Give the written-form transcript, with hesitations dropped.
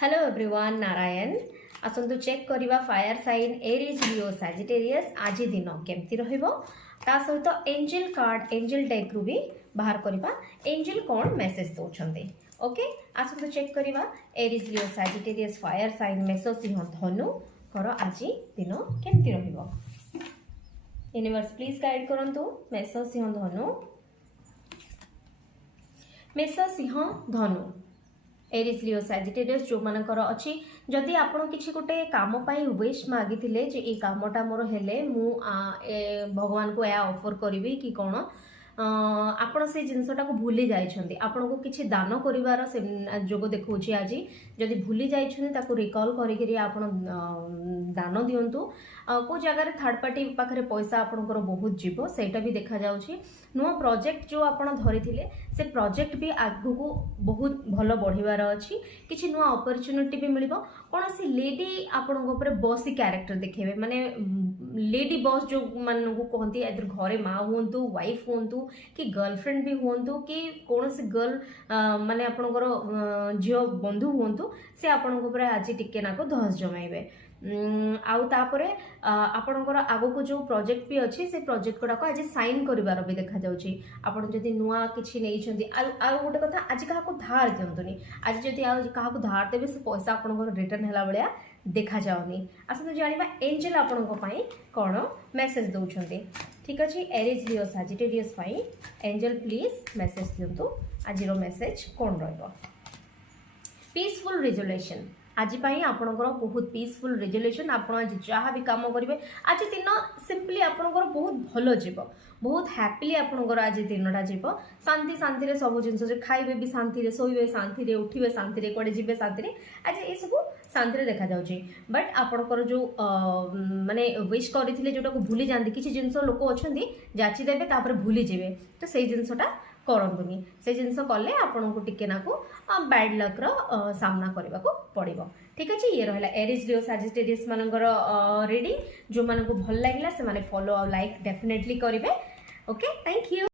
Hello everyone Narayan आसतु check करवा fire sign Aries Leo Sagittarius आज दिन केमती रहिबो ता सहित एंजल कार्ड एंजल डेक रु भी बाहर करवा एंजल कौन मेसेज दौरान ओके आसतु चेक करवा Aries Leo Sagittarius fire sign मेष सिंह धनु कर आज दिन केमती रहिबो यूनिवर्स प्लीज गाइड करंतु मेष सिंह धनु मेष सिंह धनु एरीज लियो सैजिटेरियस जो मानकर अच्छी जदि आपण किसी गोटे काम विश मागी जे ये कामटा मोर हेले मु भगवान को या ऑफर करी कि कौन आपण से जिनसटा को भूली जाइछन्ती आपण को किछि दान करिवार से जोग देखौछि आज जदि भूली जाइछन्ती ताको रिकॉल करिकरी आपण दान दियंतु को जगह थर्ड पार्टी पाखरे पैसा आपणकर बहुत जीव सेटा भी देखा जाउछि नुआ प्रोजेक्ट जो आपण धरिथिले से प्रोजेक्ट भी आगु को बहुत भलो बढ़िवार अछि किछि नुआ अपॉर्चुनिटी भी मिलिबो कोनोसी लेडी आपण को ऊपर बॉसी कैरेक्टर देखेबे माने लेडी बॉस जो मान को कहती इधर घरे माँ हुंतु वाइफ हुंतु कि गर्लफ्रेंड भी हुंतु कि कोनोसी गर्ल माने आपणकर झियो बंधु हुंतु से आपण को ऊपर आज टिके नाको धस जमाइबे आउ तापरे आपणकर आगो को जो प्रोजेक्ट भी अच्छी से प्रोजेक्ट गुड़ाक आज साइन करिवार भी देखा जाउछि आपण जदि नुआ किछि नै छथि आ गोटे कथा आज काहाको धार दियंतुनी आज जदि आ काहाको धार देबे से पैसा आपणकर रिटर्न हैला बळिया देखा जाउनी आसतु जानिबा एंजल आपणको पई कोन मेसेज दउछन्ते ठीक अछि एरीज लियो सैजिटेरियस पई एंजल प्लीज मेसेज दियंतु आजिरो मेसेज कोन रहबो पीसफुल रिजोल्यूशन आज आपणकर बहुत पीसफुल रिजोल्यूशन आप जहाँ भी कम करेंगे आज दिन सिंपली आपणकर बहुत भल जीव बहुत हैप्पीली आपणकर आज दिनटा जीव शांति शांति सब जिन खाइबे भी शांति शोबे शांति उठे शांति कड़े जी शांति आज ये सब शांति देखा जाउछि बट आपणकर जो माने विश करथिले जोटा को भूली जांती किछि जिंस लोक अछंती जाची देबे तापर भूली जेबे तो सेही जिंसटा करंतुनी से जिनस कले आपन को टिके नाको बैड लक रो सामना करबा को पड़िबो ठीक अछि ये रहला एरीज लियो सैजिटेरियस मानकर रीडिंग जो मानको भल लागला से माने फॉलो और लाइक डेफिनेटली करिवे ओके थैंक यू।